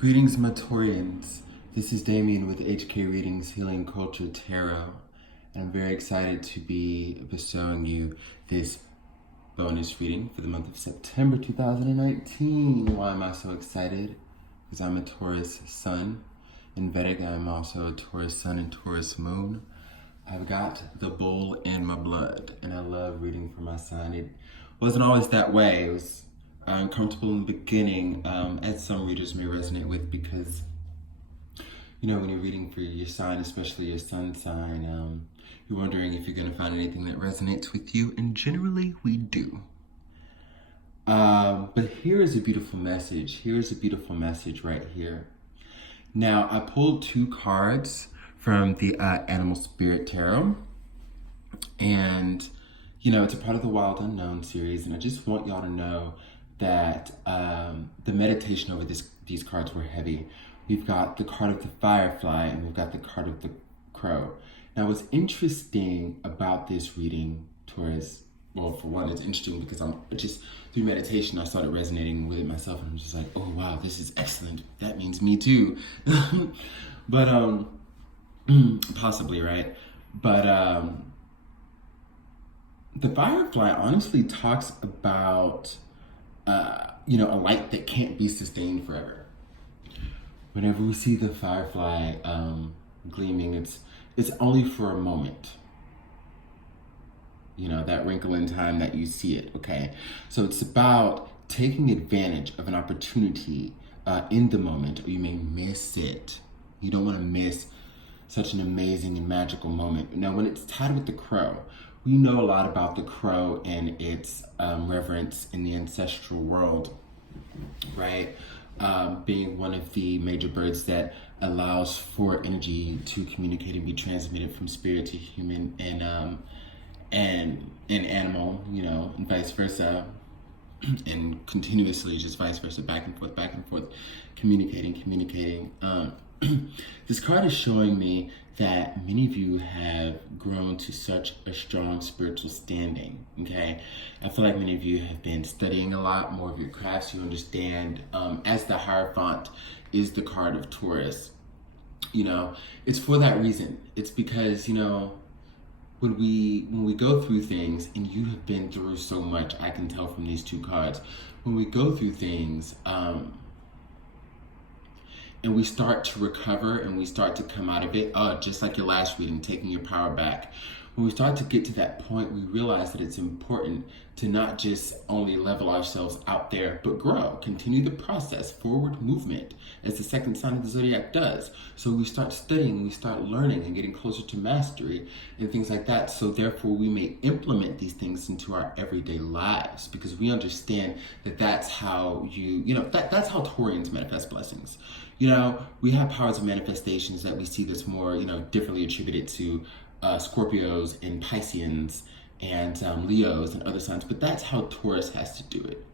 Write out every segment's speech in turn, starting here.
Greetings, my Taurians. This is Damien with HK Readings Healing Culture Tarot, and I'm very excited to be bestowing you this bonus reading for the month of September 2019. Why am I so excited? Because I'm a Taurus sun. In Vedic, I'm also a Taurus sun and Taurus moon. I've got the bull in my blood, and I love reading for my sign. It wasn't always that way. It was uncomfortable in the beginning, as some readers may resonate with, because when you're reading for your sign, especially your sun sign, you're wondering if you're going to find anything that resonates with you, and generally we do. But here is a beautiful message. Here's a beautiful message right here. Now, I pulled two cards from the Animal Spirit Tarot, and it's a part of the Wild Unknown series, and I just want y'all to know that the meditation over these cards were heavy. We've got the card of the Firefly, and we've got the card of the Crow. Now, what's interesting about this reading, Taurus, well, for one, it's interesting because I'm just, through meditation, I started resonating with it myself, and I'm just like, oh, wow, this is excellent. That means me too. But, possibly, right? But, the Firefly honestly talks about a light that can't be sustained forever. Whenever we see the firefly gleaming, it's only for a moment. That wrinkle in time that you see it, okay? So it's about taking advantage of an opportunity in the moment, or you may miss it. You don't want to miss such an amazing and magical moment. Now, when it's tied with the crow, we know a lot about the crow and its reverence in the ancestral world, right? Being one of the major birds that allows for energy to communicate and be transmitted from spirit to human and animal, and vice versa, and continuously just vice versa, back and forth, communicating. This card is showing me that many of you have grown to such a strong spiritual standing, okay? I feel like many of you have been studying a lot more of your crafts. You understand, as the Hierophant is the card of Taurus, it's for that reason. It's because, when we go through things, and you have been through so much, I can tell from these two cards, when we go through things, and we start to recover and we start to come out of it, just like your last reading, taking your power back. When we start to get to that point, we realize that it's important to not just only level ourselves out there, but grow, continue the process, forward movement, as the second sign of the zodiac does. So we start studying, we start learning and getting closer to mastery and things like that. So therefore we may implement these things into our everyday lives, because we understand that that's how that's how Taurians manifest blessings. We have powers of manifestations that we see that's more, differently attributed to Scorpios and Pisceans and Leos and other signs, but that's how Taurus has to do it,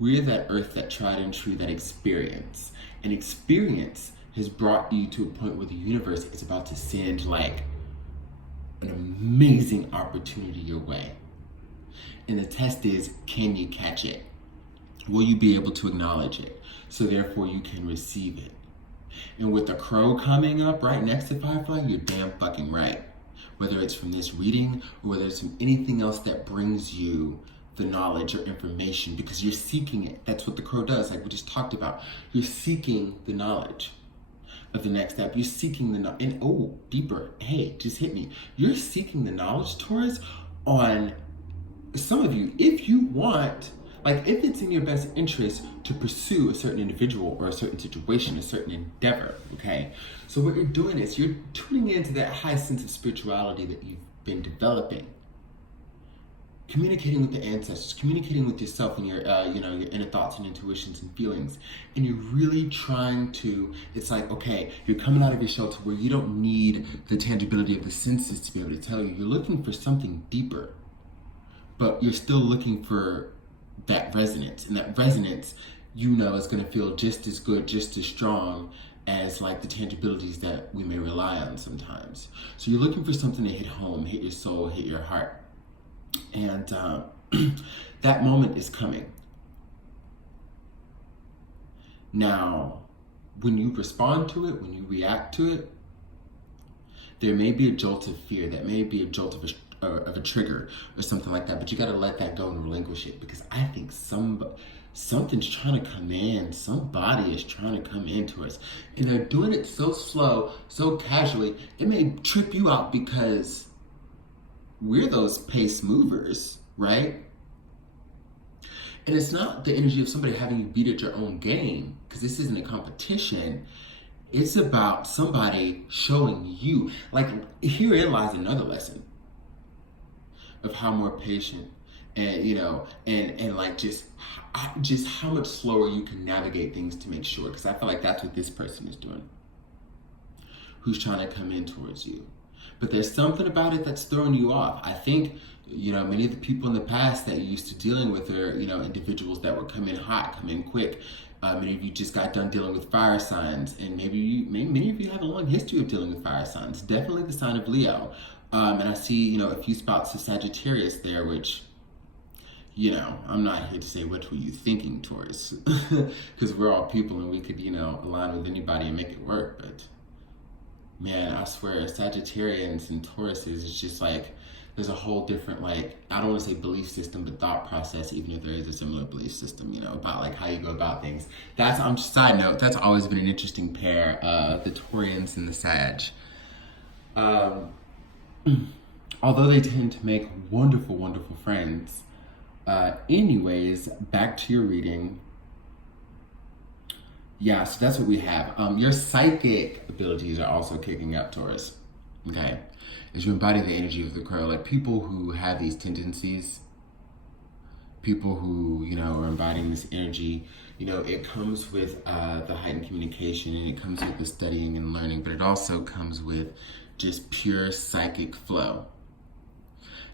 We're that earth, that tried and true, that experience. And experience has brought you to a point where the universe is about to send like an amazing opportunity your way. And the test is, can you catch it? Will you be able to acknowledge it? So therefore you can receive it. And with the crow coming up right next to Firefly, you're damn fucking right. Whether it's from this reading or whether it's from anything else that brings you the knowledge or information, because you're seeking it. That's what the crow does, like we just talked about. You're seeking the knowledge of the next step. You're seeking deeper. Hey, just hit me. You're seeking the knowledge, Taurus, on some of you, if you want, if it's in your best interest to pursue a certain individual or a certain situation, a certain endeavor, okay? So what you're doing is you're tuning into that high sense of spirituality that you've been developing. Communicating with the ancestors, communicating with yourself and your inner thoughts and intuitions and feelings. And you're really trying to, it's like, okay, you're coming out of your shell to where you don't need the tangibility of the senses to be able to tell you. You're looking for something deeper, but you're still looking for that resonance, and that resonance is going to feel just as good, just as strong as like the tangibilities that we may rely on sometimes. So you're looking for something to hit home, hit your soul, hit your heart, and that moment is coming. Now, when you respond to it, when you react to it, there may be a jolt of fear. That may be a jolt of a trigger or something like that. But you got to let that go and relinquish it, because I think something's trying to come in. Somebody is trying to come into us, and they're doing it so slow, so casually. It may trip you out because we're those pace movers, right? And it's not the energy of somebody having you beat at your own game, because this isn't a competition. It's about somebody showing you, like, herein lies another lesson of how more patient and, you know, and like just how much slower you can navigate things to make sure. Because I feel like that's what this person is doing, who's trying to come in towards you. But there's something about it that's throwing you off. I think, you know, many of the people in the past that you're used to dealing with are, you know, individuals that would come in hot, come in quick. Many of you just got done dealing with fire signs, and maybe many of you have a long history of dealing with fire signs. Definitely the sign of Leo. And I see, you know, a few spots of Sagittarius there, which, you know, I'm not here to say what were you thinking, Taurus, because we're all people and we could, you know, align with anybody and make it work. But man, I swear, Sagittarians and Tauruses is just like, there's a whole different, like, I don't want to say belief system, but thought process, even if there is a similar belief system, you know, about like how you go about things. That's, side note, that's always been an interesting pair, the Taurians and the Sag. Although they tend to make wonderful, wonderful friends. Anyways, back to your reading. Yeah, so that's what we have. Your psychic abilities are also kicking up, Taurus. Okay, as you embody the energy of the crow, like people who have these tendencies, people who, you know, are embodying this energy, you know, it comes with the heightened communication, and it comes with the studying and learning, but it also comes with just pure psychic flow.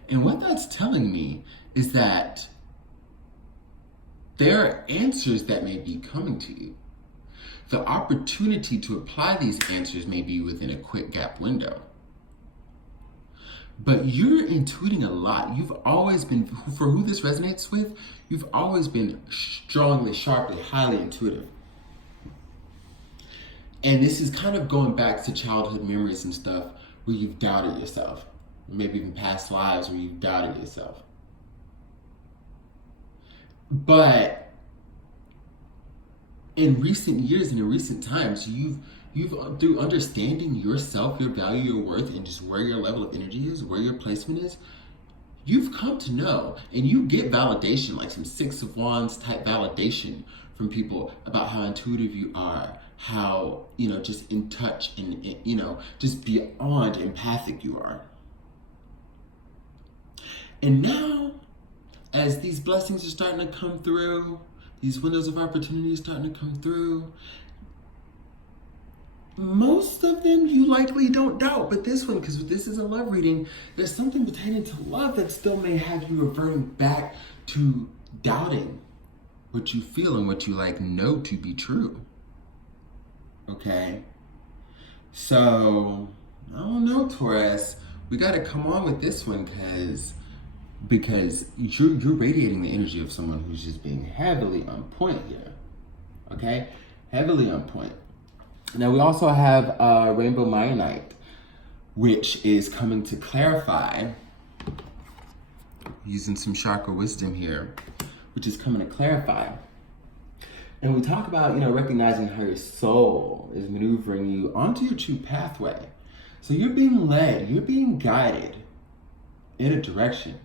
And what that's telling me is that there are answers that may be coming to you. The opportunity to apply these answers may be within a quick gap window. But you're intuiting a lot. You've always been, for who this resonates with, you've always been strongly, sharply, highly intuitive. And this is kind of going back to childhood memories and stuff where you've doubted yourself. Maybe even past lives where you've doubted yourself. But in recent years and in recent times, you've through understanding yourself, your value, your worth, and just where your level of energy is, where your placement is, you've come to know, and you get validation, like some Six of Wands type validation from people about how intuitive you are, how, you know, just in touch and, you know, just beyond empathic you are. And now, as these blessings are starting to come through, these windows of opportunity are starting to come through, most of them you likely don't doubt, but this one, because this is a love reading, there's something pertaining to love that still may have you reverting back to doubting what you feel and what you like know to be true. Okay? So, I don't know, Taurus. We got to come on with this one because you're radiating the energy of someone who's just being heavily on point here. Okay? Heavily on point. Now, we also have Rainbow Myonite, which is coming to clarify, using some chakra wisdom here, which is coming to clarify. And we talk about, you know, recognizing how your soul is maneuvering you onto your true pathway. So you're being led, you're being guided in a direction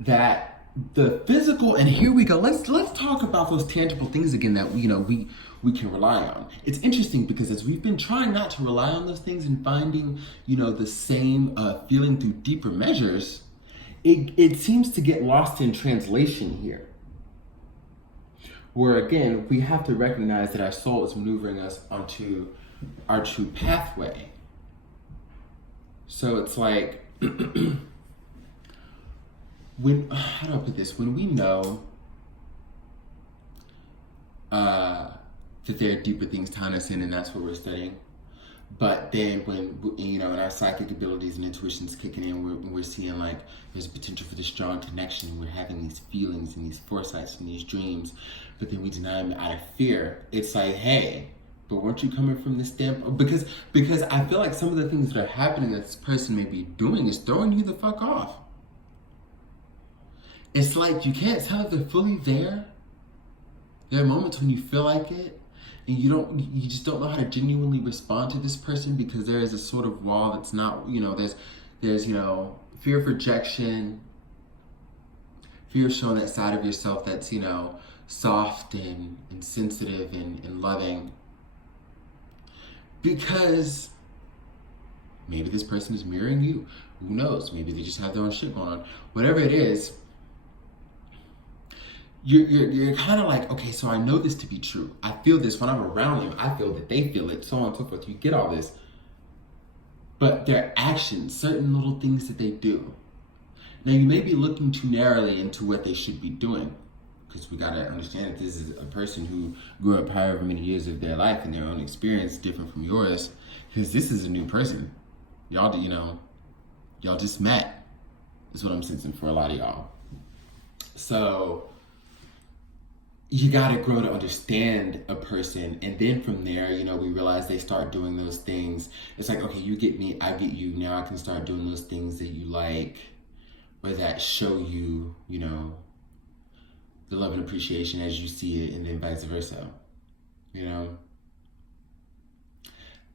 that the physical, and here we go, let's talk about those tangible things again that, you know, we can rely on. It's interesting because as we've been trying not to rely on those things and finding, you know, the same feeling through deeper measures, it seems to get lost in translation here. Where again, we have to recognize that our soul is maneuvering us onto our true pathway. So it's like, how do I put this? When we know that there are deeper things tying us in, and that's what we're studying, But then when, you know, and our psychic abilities and intuition's kicking in, we're seeing like there's potential for this strong connection. We're having these feelings and these foresights and these dreams, but then we deny them out of fear. It's like, hey, but weren't you coming from this standpoint? Because I feel like some of the things that are happening that this person may be doing is throwing you the fuck off. It's like you can't tell if they're fully there. There are moments when you feel like it, and you just don't know how to genuinely respond to this person because there is a sort of wall that's not, you know, there's you know, fear of rejection, fear of showing that side of yourself that's, you know, soft and sensitive and loving. Because maybe this person is mirroring you. Who knows? Maybe they just have their own shit going on. Whatever it is, you're kind of like, okay, so I know this to be true. I feel this when I'm around them. I feel that they feel it, so on and so forth. You get all this. But their actions, certain little things that they do. Now, you may be looking too narrowly into what they should be doing. Because we got to understand that this is a person who grew up however many years of their life and their own experience different from yours. Because this is a new person. Y'all, you know, y'all just met. Is what I'm sensing for a lot of y'all. So you gotta grow to understand a person, and then from there, you know, we realize they start doing those things. It's like, okay, you get me, I get you. Now I can start doing those things that you like, or that show you, you know, the love and appreciation as you see it, and then vice versa, you know.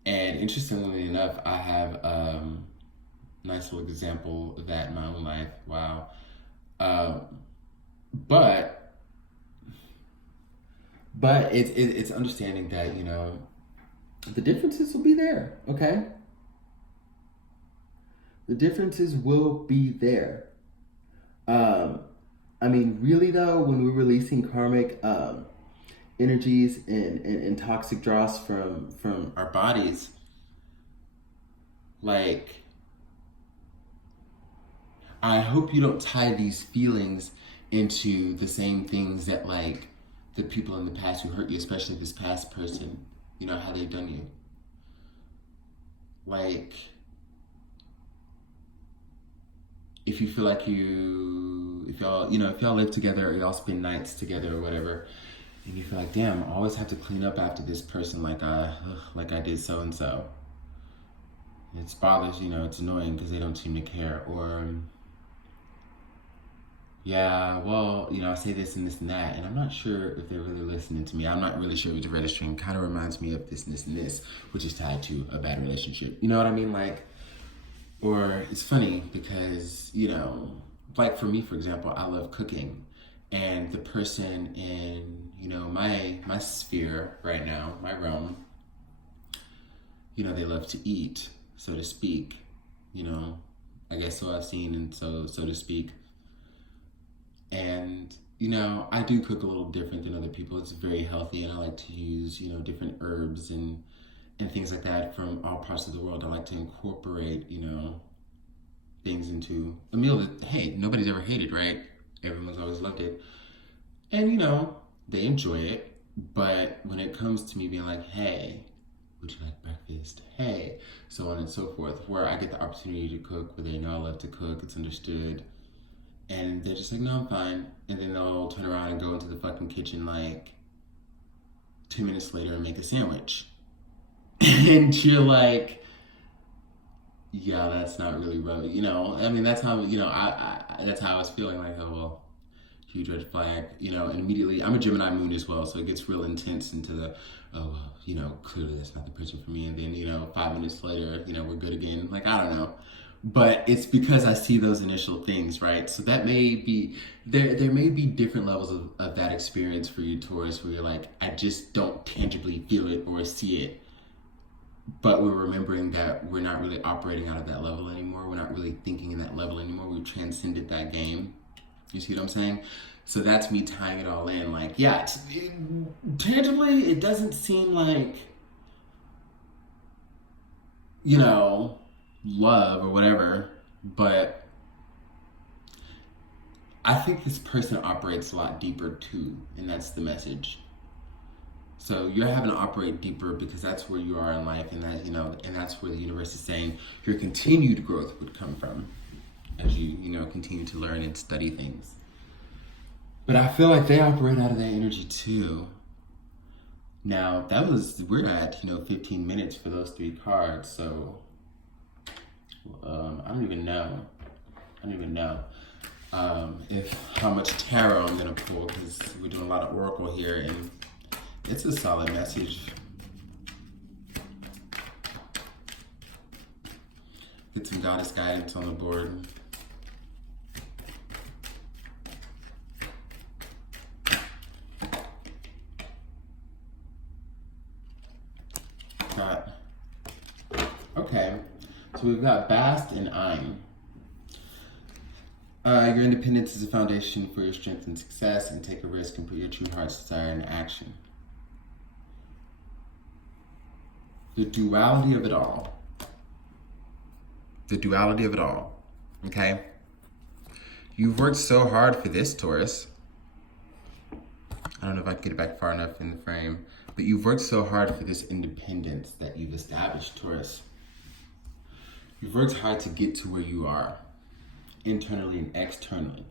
And interestingly enough, I have a nice little example of that in my own life. Wow. But it's understanding that, you know, the differences will be there, okay? The differences will be there. I mean, really though, when we're releasing karmic energies and toxic dross from our bodies, like, I hope you don't tie these feelings into the same things that, like, the people in the past who hurt you, especially this past person, you know, how they've done you. Like, if you feel like if y'all live together or y'all spend nights together or whatever, and you feel like, damn, I always have to clean up after this person like I did so and so. It's bothers, you know, it's annoying because they don't seem to care. Or, yeah, well, you know, I say this and this and that, and I'm not sure if they're really listening to me. I'm not really sure if it's registering. Kind of reminds me of this and this and this, which is tied to a bad relationship. You know what I mean? Like, or it's funny because, you know, like for me, for example, I love cooking. And the person in, you know, my sphere right now, my realm, you know, they love to eat, so to speak. You know, I guess so I've seen, and so to speak. And, you know, I do cook a little different than other people. It's very healthy, and I like to use, you know, different herbs and things like that from all parts of the world. I like to incorporate, you know, things into a meal that, hey, nobody's ever hated, right? Everyone's always loved it. And, you know, they enjoy it. But when it comes to me being like, hey, would you like breakfast? Hey, so on and so forth, where I get the opportunity to cook, where they know I love to cook, it's understood. And they're just like, no, I'm fine. And then they'll turn around and go into the fucking kitchen like 2 minutes later and make a sandwich. And you're like, yeah, that's not really right. You know, I mean, that's how, you know, that's how I was feeling, like, oh, well, huge red flag, you know. And immediately, I'm a Gemini moon as well, so it gets real intense into the, oh, well, you know, clearly that's not the person for me. And then, you know, 5 minutes later, you know, we're good again. Like, I don't know. But it's because I see those initial things, right? So that may be, there may be different levels of that experience for you, Taurus, where you're like, I just don't tangibly feel it or see it. But we're remembering that we're not really operating out of that level anymore. We're not really thinking in that level anymore. We've transcended that game. You see what I'm saying? So that's me tying it all in. Like, yeah, tangibly, it doesn't seem like, you know, love or whatever, but I think this person operates a lot deeper too, and that's the message. So you're having to operate deeper because that's where you are in life, and that, and that's where the universe is saying your continued growth would come from as you continue to learn and study things. But I feel like they operate out of that energy too. Now we're at 15 minutes for those 3 cards, so I don't even know if how much tarot I'm gonna pull, because we're doing a lot of oracle here, and it's a solid message. Get some goddess guidance on the board. Okay, so we've got Bast and Ein. Your independence is a foundation for your strength and success, and take a risk and put your true heart's desire into action. The duality of it all. The duality of it all. Okay? You've worked so hard for this, Taurus. I don't know if I can get it back far enough in the frame, but you've worked so hard for this independence that you've established, Taurus. You've worked hard to get to where you are, internally and externally.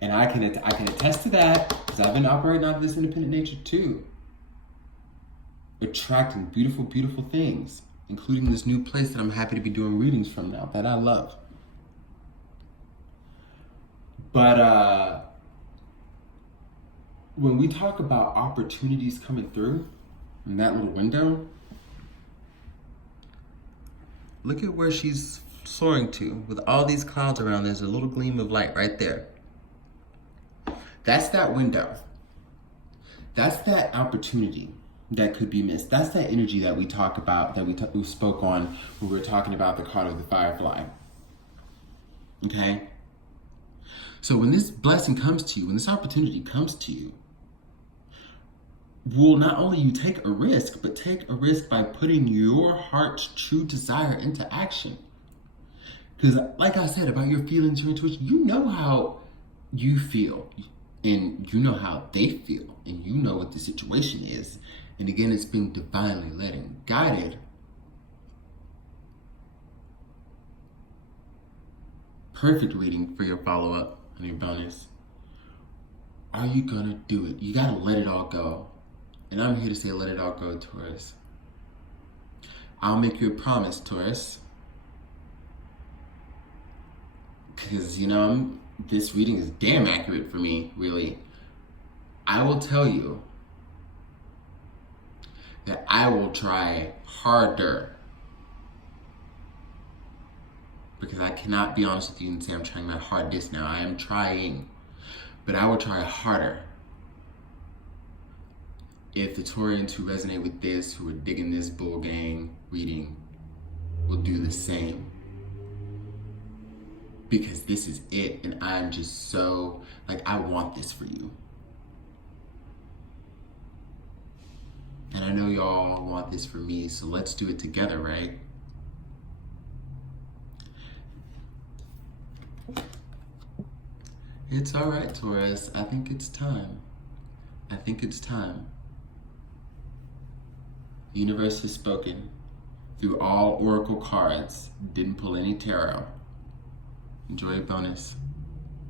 And I can attest to that, because I've been operating out of this independent nature too. Attracting beautiful, beautiful things, including this new place that I'm happy to be doing readings from now, that I love. But when we talk about opportunities coming through in that little window, look at where she's soaring to. With all these clouds around, there's a little gleam of light right there. That's that window. That's that opportunity that could be missed. That's that energy that we talk about, that we spoke on when we were talking about the card of the firefly. Okay? So when this blessing comes to you, when this opportunity comes to you, will not only you take a risk, but take a risk by putting your heart's true desire into action. Because like I said about your feelings, your intuition, you know how you feel, and you know how they feel, and you know what the situation is. And again, it's being divinely led and guided. Perfect reading for your follow-up and your bonus. Are you gonna do it? You gotta let it all go. And I'm here to say, let it all go, Taurus. I'll make you a promise, Taurus. Because, this reading is damn accurate for me, really. I will tell you that I will try harder. Because I cannot be honest with you and say I'm trying my hardest now. I am trying. But I will try harder. If the Taurians who resonate with this, who are digging this bull gang reading, will do the same. Because this is it, and I'm just so, I want this for you. And I know y'all want this for me, so let's do it together, right? It's all right, Taurus. I think it's time. The universe has spoken through all oracle cards. Didn't pull any tarot. Enjoy a bonus.